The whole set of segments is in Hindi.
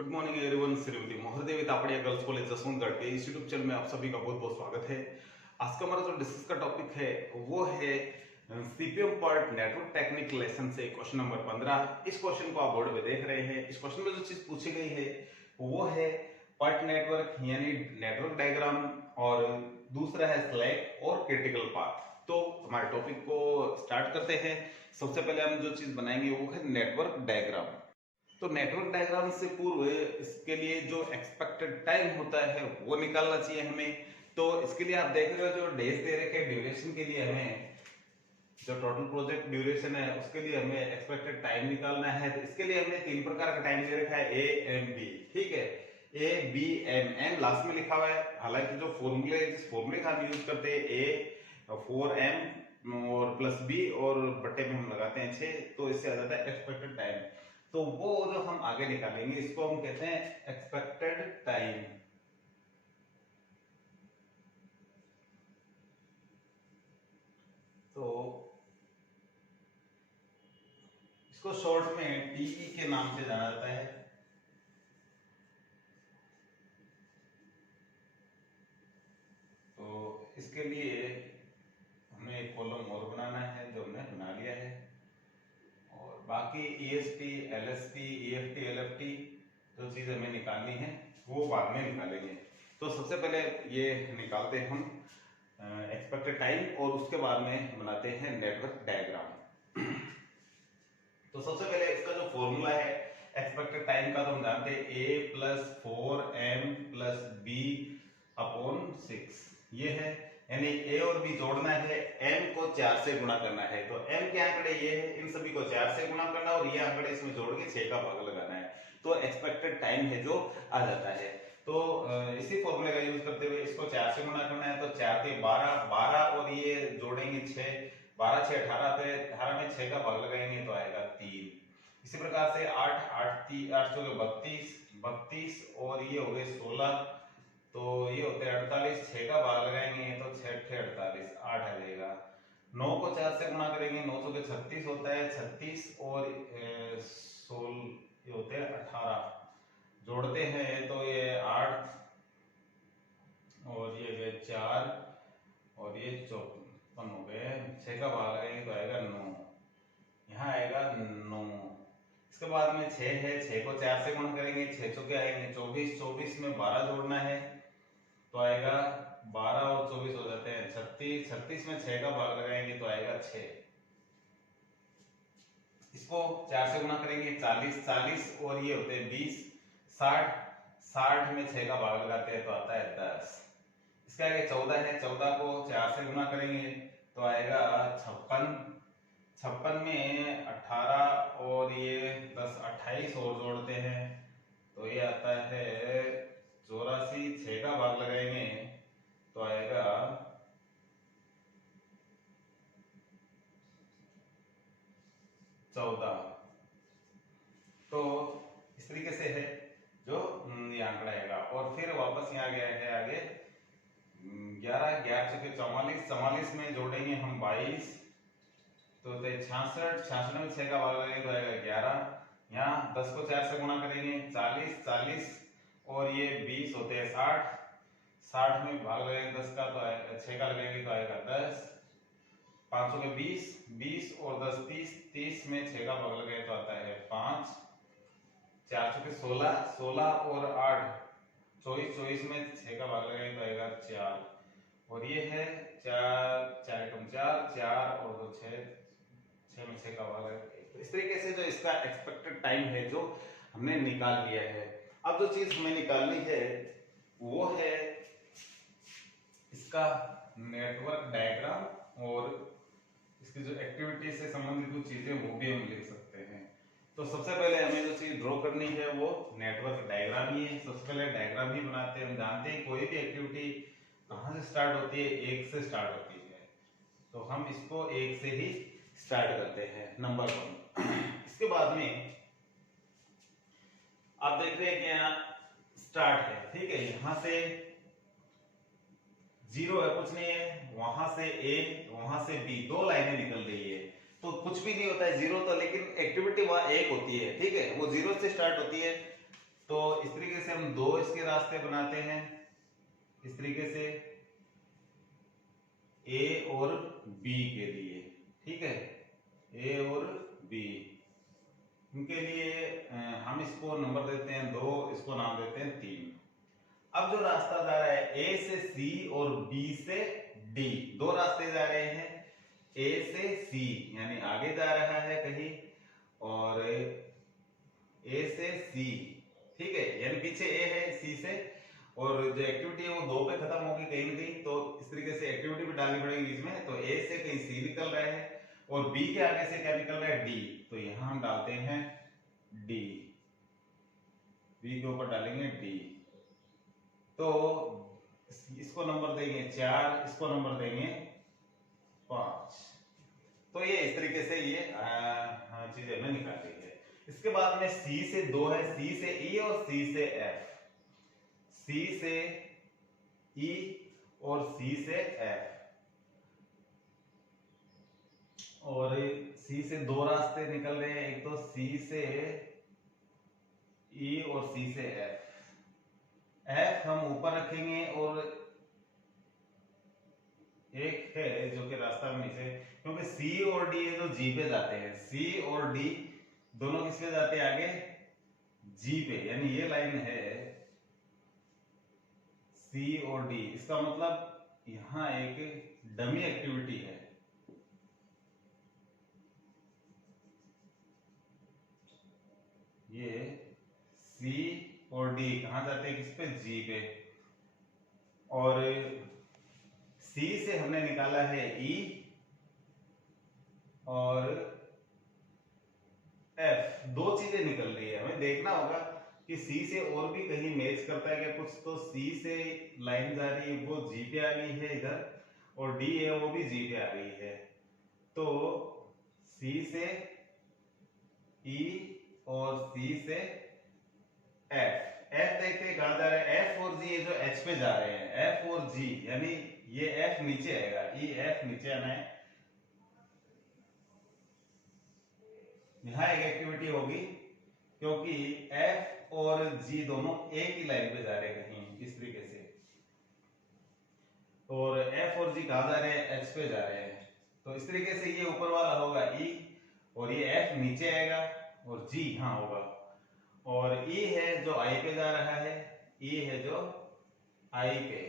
Good morning everyone. Shrimati Mohardevi Tapadia girls college Jaswantgarh के इस यूट्यूब चैनल में आप सभी का बहुत बहुत स्वागत है। आज का हमारा जो डिस्कस का टॉपिक है वो है CPM part network technique lesson से क्वेश्चन नंबर 15। इस क्वेश्चन को आप बोर्ड में देख रहे हैं। इस क्वेश्चन में जो चीज पूछी गई है वो है पार्ट नेटवर्क यानी नेटवर्क डायग्राम और दूसरा है स्लैक और क्रिटिकल पाथ। तो हमारे टॉपिक को स्टार्ट करते हैं। सबसे पहले हम जो चीज बनाएंगे वो है नेटवर्क डायग्राम। तो नेटवर्क डायग्राम से पूर्व इसके लिए जो एक्सपेक्टेड टाइम होता है वो निकालना चाहिए हमें। तो इसके लिए आप देख रहे हो जो डेज दे रखे हैं ड्यूरेशन के लिए हमें जो टोटल प्रोजेक्ट ड्यूरेशन है उसके लिए हमें एक्सपेक्टेड टाइम निकालना है। तो इसके लिए हमने तीन प्रकार का टाइम दे रखा है ए एम बी। ठीक है, A B M, M last में लिखा हुआ है। हालांकि जो फॉर्मूले जिस फॉर्मूले का हम यूज करते हैं ए 4m और प्लस बी और बट्टे में हम लगाते हैं 6, तो इससे आ जाता है एक्सपेक्टेड टाइम। तो वो जो हम आगे निकालेंगे इसको हम कहते हैं एक्सपेक्टेड टाइम। तो इसको शॉर्ट में टीई के नाम से जाना जाता है। तो इसके लिए हमें एक कॉलम और बनाना है जो हमने बना लिया है, और बाकी ईएसटी एलएसटी ईएफटी एलएफटी जो चीज हमें निकालनी है वो बाद में निकालेंगे। तो सबसे पहले ये निकालते हैं हम एक्सपेक्टेड टाइम और उसके बाद में बनाते हैं नेटवर्क डायग्राम। तो सबसे पहले इसका जो फॉर्मूला है एक्सपेक्टेड टाइम का तो हम जानते हैं a plus 4m plus b upon 6 ये है। यानी a और b जोड़ना है, m को 4 से गुणा करना है। तो m के आंकड़े ये है, इन सभी को 4 से गुणा करना और ये आंकड़े इसमें जोड़ के 6 का भाग लगाना है। तो एक्सपेक्टेड टाइम है जो आ जाता है। तो इसी फॉर्मूले का यूज करते हुए इसको 4 से गुणा करना है। तो 4 के 12, 12 और ये जोड़ेंगे 6, 12 6 18, तो 18 में 6 का भाग लगाएंगे तो आएगा 3। इसी प्रकार से 8 8 8 32 32 और ये हो गए 16, तो ये होते हैं 48, 6 का भाग लगाएंगे तो 6 48 8 आ जाएगा। 9 को 4 से गुणा करेंगे 9 के 36 होता है 36 और 16 ये होते हैं 18, जोड़ते हैं तो ये 8 और ये 4 और ये 54 हो गए। 6 का भाग लगाएंगे तो आएगा 9, यहाँ आएगा 9। इसके बाद में 6 है, 6 को 4 से गुणा करेंगे 6 चौके आएंगे 24, 24 में 12 जोड़ना है तो आएगा 12 और 24 हो जाते हैं 36, 36 में 6 का भाग लगाएंगे तो आएगा 6। इसको 4 से गुणा करेंगे 40, 40 और ये होते हैं 20, 60, 60 में 6 का भाग लगाते हैं तो आता है 10। इसका आगे 14 है, 14 को 4 से गुणा करेंगे तो आएगा 56, 56 में 18 और ये 10 28 और जोड़ते हैं तो ये आता है 84, 6 का भाग लगाएंगे तो आएगा 14। तो इस तरीके से है जो ये आंकड़ा आएगा। और फिर वापस यहाँ गया है आगे 11, 11 चौके 44, 44 में जोड़ेंगे हम 22 तो 66, 66 में 6 का भाग लगाएंगे तो आएगा 11। यहाँ 10 को 4 से गुणा करेंगे 40, 40 और ये 20 होते हैं 60, 60 में भाग लगाएंगे 10 का तो 6 का लगाएंगे तो आएगा 10। 500 के 20, 20 और 10 30, 30 में 6 का भाग लगाए तो आता है 5। 4 के 16, 16 और 8 24, 24 में 6 का भाग लगाएंगे तो आएगा 4। और ये है 4, 4 कम 4, 4 और 2 6, 6 में 6 का भाग लगाएंगे। तो इस तरीके से जो इसका एक्सपेक्टेड टाइम है जो हमने निकाल लिया है। अब जो चीज हमें निकालनी है वो है इसका नेटवर्क डायग्राम और इसकी जो एक्टिविटी से संबंधित कुछ चीजें वो भी हम लिख सकते हैं। तो सबसे पहले हमें जो चीज ड्रॉ करनी है वो नेटवर्क डायग्राम ही है। सबसे पहले डायग्राम ही बनाते हैं। हम जानते हैं कोई भी एक्टिविटी कहाँ से स्टार्ट होती है, 1 से स्टार्ट होती है। तो हम इसको 1 से ही स्टार्ट करते हैं, नंबर 1। इसके बाद में आप देख रहे हैं कि यहाँ स्टार्ट है, ठीक है। यहाँ से 0 है, कुछ नहीं है। वहां से A वहां से B, 2 लाइनें निकल रही है तो कुछ भी नहीं होता है 0 तो, लेकिन एक्टिविटी वहां 1 होती है, ठीक है। वो 0 से स्टार्ट होती है तो इस तरीके से हम दो इसके रास्ते बनाते हैं, इस तरीके से ए और बी के लिए, ठीक है, ए और बी, इनके लिए हम इसको नंबर देते हैं 2, इसको नाम देते हैं 3। अब जो रास्ता जा रहा है ए से सी और बी से डी, दो रास्ते जा रहे हैं, ए से सी यानी आगे जा रहा है कहीं, और ए से सी, ठीक है, यानी पीछे ए है सी से, और जो एक्टिविटी है वो 2 पे खत्म होगी कहीं ना कहीं, तो इस तरीके से एक्टिविटी भी डालनी पड़ेगी बीच में। तो ए से कहीं सी निकल रहा है और बी के आगे से क्या निकल रहा है, डी, तो यहां हम डालते हैं डी, बी के ऊपर डालेंगे डी, तो इसको नंबर देंगे 4, इसको नंबर देंगे 5। तो ये इस तरीके से ये चीजें हमने निकाली है। इसके बाद में सी से 2 है, सी से ई और सी से एफ, सी से ई और सी से एफ, और सी से 2 रास्ते निकल रहे हैं, एक तो सी से ई और सी से एफ, एफ हम ऊपर रखेंगे और एक है जो कि रास्ता में नीचे, क्योंकि सी और डी जो जी पे जाते हैं, सी और डी दोनों किस पे जाते हैं, आगे जी पे, यानी ये लाइन है सी और डी, इसका मतलब यहां एक डमी एक्टिविटी है, ये सी और डी कहां जाते हैं, किस पे, जी पे, और सी से हमने निकाला है ई और एफ, दो चीजें निकल रही है, हमें देखना होगा कि सी से और भी कहीं मैच करता है क्या कुछ, तो सी से लाइन जा रही है वो जी पे आ गई है इधर, और डी है वो भी जी पे आ गई है, तो सी से ई और सी से एफ, एफ देखते हैं कहां जा रहा है, एफ और जी जो एच पे जा रहे हैं, एफ और जी, यानी ये एफ नीचे आएगा, ई एफ नीचे आना है, यहां एक एक्टिविटी होगी क्योंकि एफ और जी दोनों एक ही लाइन पे जा रहे हैं कहीं इस तरीके से, और एफ और जी कहां जा रहे हैं, एच पे जा रहे हैं, तो इस तरीके से ये ऊपर वाला होगा ई, और ये एफ नीचे आएगा और जी यहां होगा, और ई है जो आई पे जा रहा है, ई है जो आई पे,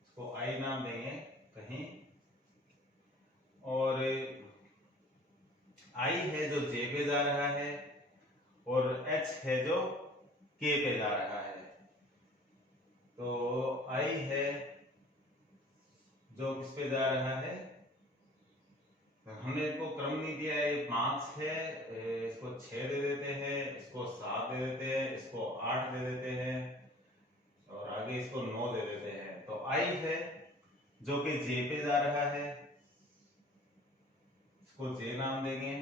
इसको आई नाम देंगे कहीं, और आई है जो जे पे जा रहा है, और एच है जो के पे जा रहा है, तो आई है जो किस पे जा रहा है, हमने इसको क्रम नहीं दिया है, ये 5 है, इसको 6 दे देते हैं, इसको 7 दे देते हैं, इसको 8 दे देते हैं, और आगे इसको 9 दे देते हैं, तो आई है जो कि जे पे जा रहा है, इसको जे नाम देंगे,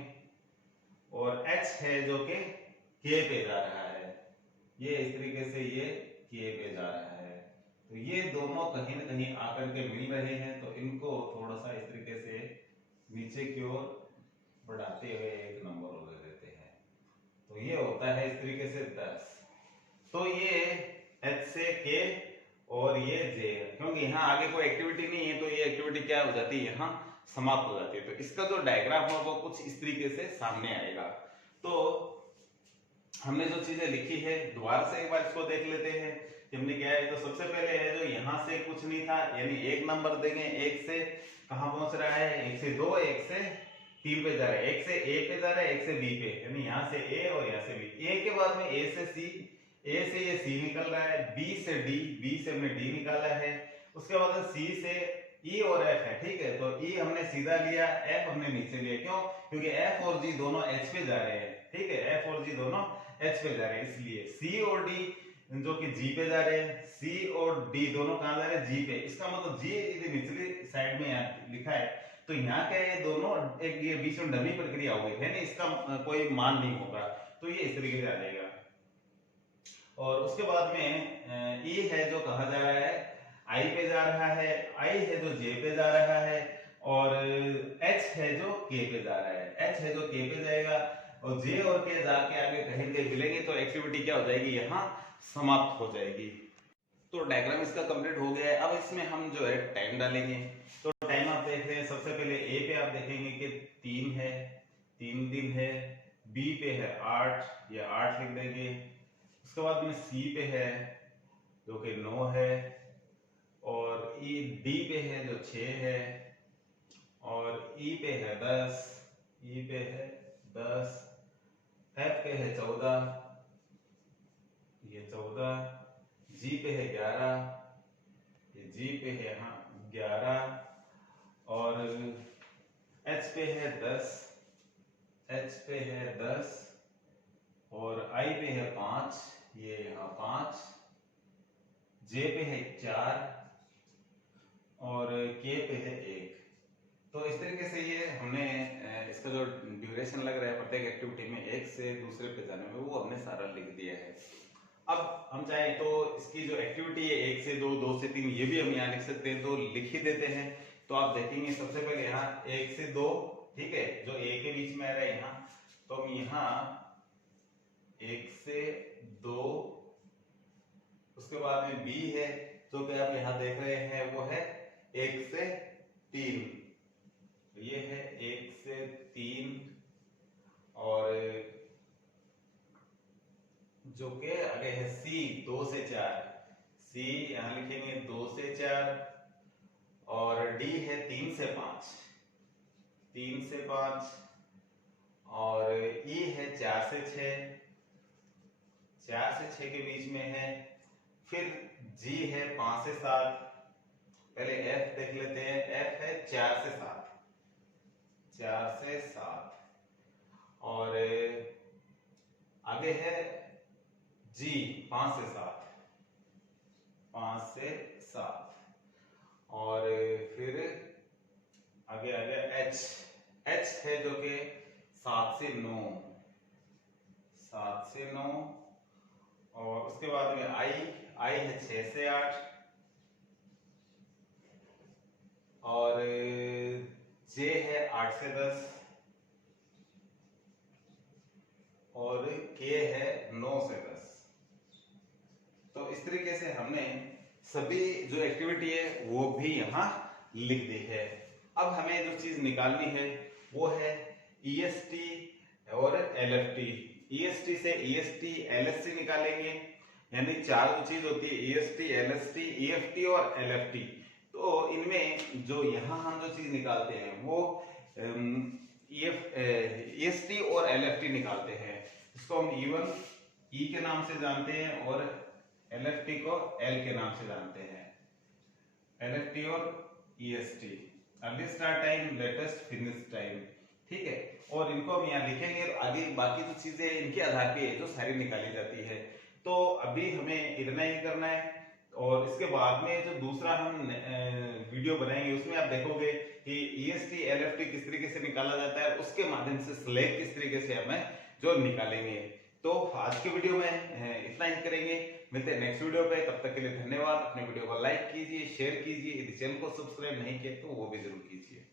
और एच है जो कि के पे जा रहा है, ये इस तरीके से ये के पे जा रहा है, तो ये दोनों कहीं ना कहीं आकर के मिल रहे हैं, तो इनको थोड़ा सा इस तरीके से नीचे की ओर बढ़ाते हुए एक नंबर दे देते हैं, तो ये होता है इस तरीके से 10। तो ये एच से के और ये जे, क्योंकि यहाँ आगे कोई एक्टिविटी नहीं है तो ये एक्टिविटी क्या हो जाती है, यहाँ समाप्त हो जाती है, तो इसका जो डायग्राम है वो कुछ इस तरीके से सामने आएगा। तो हमने जो चीजें लिखी है दोबारा से एक बार इसको देख लेते हैं कि हमने क्या है, तो सबसे पहले है जो यहाँ से कुछ नहीं था, यानी एक नंबर देंगे, एक से कहां पहुंच रहा है, 1 से 2, 1 से 3 पे जा रहा है, 1 से ए पे जा रहा है, 1 से बी पे, यानी यहां से ए और यहां से बी, ए के बाद में ए से सी, ए से ये सी निकल रहा है, बी से डी, बी से हमने डी निकाला है, उसके बाद सी से ई और एफ है, ठीक है, तो ई हमने सीधा लिया, एफ हमने नीचे लिया, क्यों, क्योंकि एफ और जी दोनों एच पे जा रहे हैं, ठीक है, एफ और जी दोनों एच पे जा रहे हैं, इसलिए सी और डी जो कि जी पे जा रहे हैं, सी और डी दोनों कहां जा रहे हैं, जी पे, इसका मतलब जी इधर निचली साइड में यहाँ लिखा है, तो यहाँ क्या है, दोनों एक ये बीच में डमी प्रक्रिया हो गई है ना, इसका कोई मान नहीं होगा, तो ये इस तरीके से आ जाएगा, और उसके बाद में ई है जो कहा जा रहा है, आई पे जा रहा है, आई है जो जे पे जा रहा है, और एच है जो के पे जा रहा है, एच है जो के पे जाएगा, और जे और के जाके आगे कहीं पे मिलेंगे तो एक्टिविटी क्या हो जाएगी, यहाँ समाप्त हो जाएगी। तो डायग्राम इसका कंप्लीट हो गया है। अब इसमें हम जो है टाइम डालेंगे। तो टाइम आप देख रहे हैं, सबसे पहले ए पे आप देखेंगे कि 3 है, 3 दिन है। बी पे है 8, ये 8 लिख देंगे। उसके बाद में सी पे है जो कि 9 है, और ई डी पे है जो 6 है, और ई पे है 10, ई पे है 10, एफ पे है 14, ये 14, जी पे है 11, ये जी पे है यहाँ 11, और एच पे है 10, एच पे है 10, और आई पे है 5, ये यहाँ 5, जे पे है 4, और के पे है 1। तो इस तरीके से ये हमने इसका जो ड्यूरेशन लग रहा है प्रत्येक एक्टिविटी में एक से दूसरे पे जाने में, वो हमने सारा लिख दिया है। अब हम चाहें तो इसकी जो एक्टिविटी है 1 से 2, 2 से 3, ये भी हम यहाँ लिख सकते हैं, तो लिख ही देते हैं। तो आप देखेंगे सबसे पहले यहाँ 1 से 2, ठीक है, जो ए के बीच में आ रहा है यहाँ, तो हम यहाँ 1 से 2, उसके बाद में बी है जो कि आप यहाँ देख रहे हैं वो है 1 से 3, ये है 1 से 3, और जो के आगे है सी 2 से 4, सी यहां लिखेंगे 2 से 4, और डी है 3 से 5, 3 से 5, और ई है 4 से 6, 4 से 6 के बीच में है। फिर जी है 5 से 7, पहले एफ देख लेते हैं, एफ है 4 से 7, 4 से 7, और आगे है जी 5 से 7, 5 से 7, और फिर आगे आ गया एच, एच है जो कि 7 से 9, 7 से 9, और उसके बाद में आई, आई है 6 से 8, और जे है 8 से 10, और के है 9 से 10। तो इस तरीके से हमने सभी जो एक्टिविटी है वो भी यहाँ लिख दी है। अब हमें जो चीज निकालनी है वो है ईएसटी और एलएफटी। ईएसटी से ईएसटी एलएसटी निकालेंगे, यानी 4 जो चीज होती है ईएसटी, एलएसटी, ईएफटी और एलएफटी। तो इनमें जो यहाँ हम जो चीज निकालते हैं वो ईएसटी और एलएफटी निकालते हैं। इसको हम E1 ई के नाम से जानते हैं और एलएफटी को एल के नाम से जानते हैं। एलएफटी और EST, early start time, latest finish time, ठीक है। और इनको हम यहाँ लिखेंगे, आगे बाकी जो चीजें इनके आधार पे जो सारी निकाली जाती है। तो अभी हमें इतना ही करना है, और इसके बाद में जो दूसरा हम वीडियो बनाएंगे उसमें आप देखोगे कि ईएसटी एलएफटी किस तरीके से निकाला जाता है, उसके माध्यम से स्लैब किस तरीके से हमें जो निकालेंगे। तो आज के वीडियो में इतना ही करेंगे, मिलते हैं नेक्स्ट वीडियो पे। तब तक के लिए धन्यवाद। अपने वीडियो को लाइक कीजिए, शेयर कीजिए, यदि चैनल को सब्सक्राइब नहीं किया तो वो भी जरूर कीजिए।